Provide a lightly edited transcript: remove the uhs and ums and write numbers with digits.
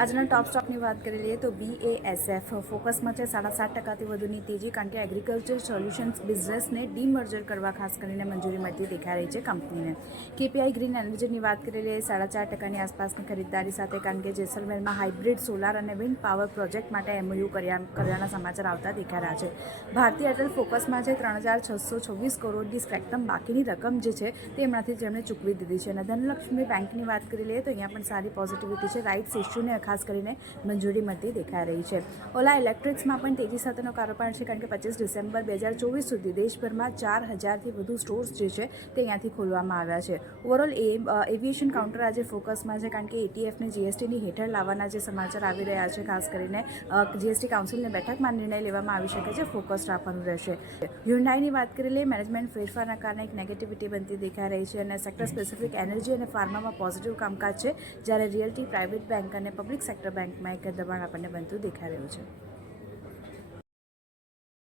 આજના ટોપ સ્ટોકની વાત કરી લઈએ તો BASF ફોકસમાં છે 7.5% વધુની તેજી, કારણ કે એગ્રીકલ્ચર સોલ્યુશન્સ બિઝનેસને ડીમર્જર કરવા ખાસ કરીને મંજૂરી મળતી દેખાઈ રહી છે કંપનીને. KPI ગ્રીન એનર્જીની વાત કરી લઈએ 4.5% આસપાસની ખરીદદારી સાથે, કારણ કે જેસલમેરમાં હાઇબ્રિડ સોલાર અને વિન્ડ પાવર પ્રોજેક્ટ માટે MOU કર્યાના સમાચાર આવતા દેખાઈ રહ્યા છે. ભારતીય એરટેલ ફોકસમાં છે 3,626 કરોડની સ્પેક્ટ્રમ બાકીની રકમ જે છે તે એમનાથી જેમણે ચૂકવી દીધી છે. અને ધનલક્ષ્મી બેંકની વાત કરી લઈએ તો અહીંયા પણ સારી પોઝિટિવિટી છે. રાઇટ્સ ઇસ્યુને ખાસ કરીને મંજૂરી મળતી દેખાઈ રહી છે. ઓલા ઇલેક્ટ્રિક્સમાં પણ તેજી સાથેનો કારોબાર છે, કારણ કે 25 ડિસેમ્બર 2024 સુધી દેશભરમાં 4,000થી વધુ સ્ટોર્સ જે છે તે અહીંયાથી ખોલવામાં આવ્યા છે. ઓવરઓલ એવિએશન કાઉન્ટર આજે ફોકસમાં છે, કારણ કે ATFને GSTની હેઠળ લાવવાના જે સમાચાર આવી રહ્યા છે, ખાસ કરીને GST કાઉન્સિલની બેઠકમાં નિર્ણય લેવામાં આવી શકે છે. ફોકસ રાખવાનું રહેશે. હ્યુન્ડાઈની વાત કરી લઈએ, મેનેજમેન્ટ ફેરફારના કારણે એક નેગેટિવિટી બનતી દેખાઈ રહી છે અને સેક્ટર સ્પેસિફિક એનર્જી અને ફાર્મામાં પોઝિટિવ કામકાજ છે, જ્યારે રિયલ્ટી, પ્રાઇવેટ બેંક અને પબ્લિક સેક્ટર બેંકમાં એક દબાણ આપણને બનતું દેખાઈ રહ્યું છે.